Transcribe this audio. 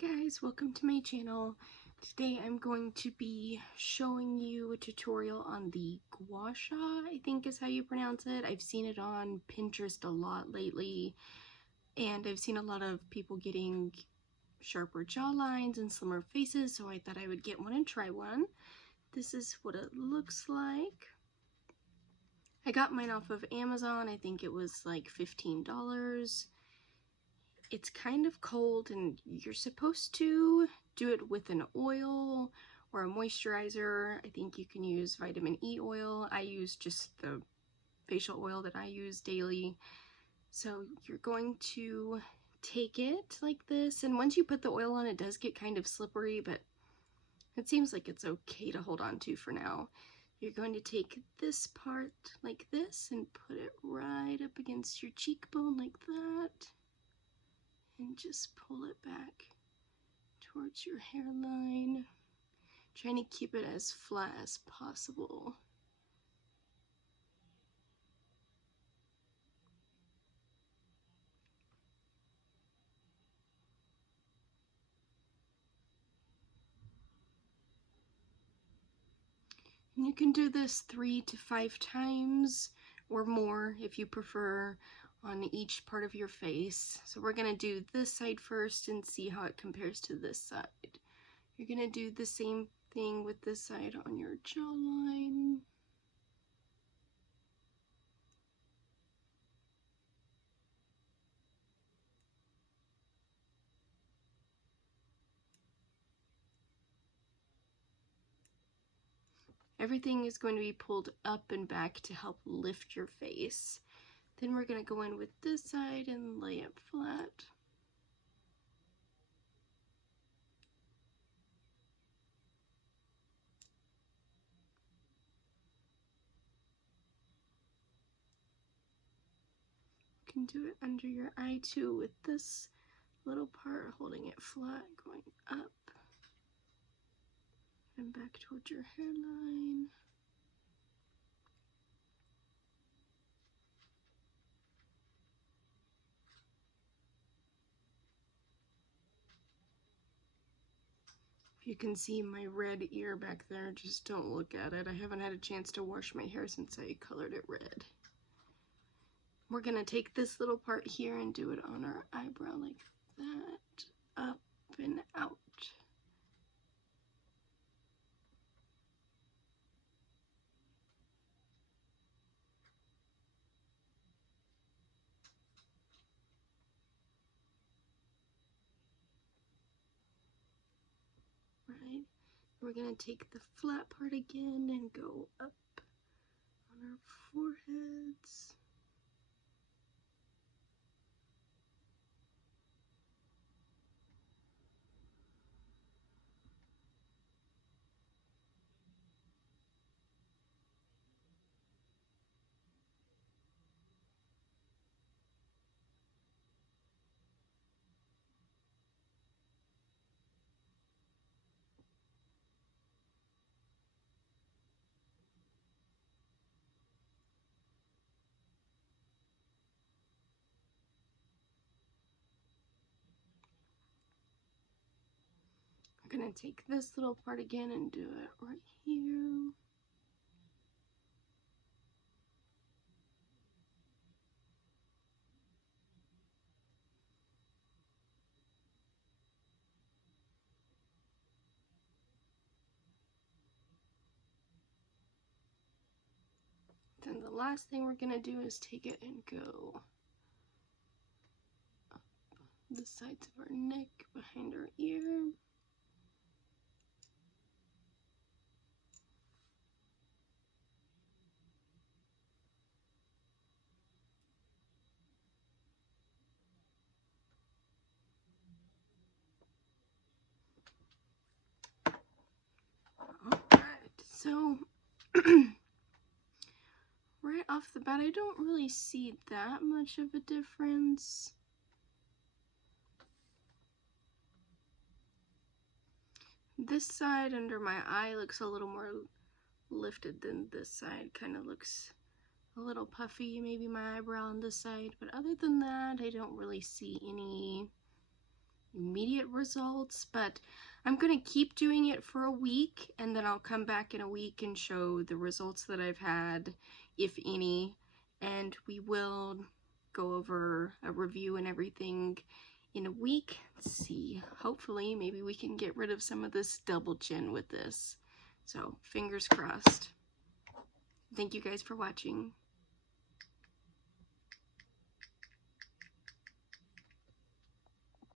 guys, welcome to my channel. Today I'm going to be showing you a tutorial on the gua sha, I think is how you pronounce it. I've seen it on Pinterest a lot lately, and I've seen a lot of people getting sharper jawlines and slimmer faces, so I thought I would get one and try one. This is what it looks like. I got mine off of Amazon. I think it was like $15. It's kind of cold and you're supposed to do it with an oil or a moisturizer. I think you can use vitamin E oil. I use just the facial oil that I use daily. So you're going to take it like this, and once you put the oil on, it does get kind of slippery, but it seems like it's okay to hold on to for now. You're going to take this part like this and put it right up against your cheekbone like that. And just pull it back towards your hairline, trying to keep it as flat as possible. And you can do this 3 to 5 times or more if you prefer on each part of your face. So we're going to do this side first and see how it compares to this side. You're going to do the same thing with this side on your jawline. Everything is going to be pulled up and back to help lift your face. Then we're going to go in with this side and lay it flat. You can do it under your eye too with this little part, holding it flat, going up and back towards your hairline. If you can see my red ear back there, just don't look at it. I haven't had a chance to wash my hair since I colored it red. We're gonna take this little part here and do it on our eyebrow like that, up and out. Right? We're gonna take the flat part again and go up on our foreheads. I'm gonna take this little part again and do it right here. Then the last thing we're gonna do is take it and go up the sides of our neck, behind our ear. Alright, so right off the bat, I don't really see that much of a difference. This side under my eye looks a little more lifted than this side. Kind of looks a little puffy, maybe my eyebrow on this side. But other than that, I don't really see any immediate immediate results, but I'm going to keep doing it for a week, and then I'll come back in a week and show the results that I've had, if any, and we will go over a review and everything in a week. Let's see, hopefully maybe we can get rid of some of this double chin with this. So fingers crossed. Thank you guys for watching.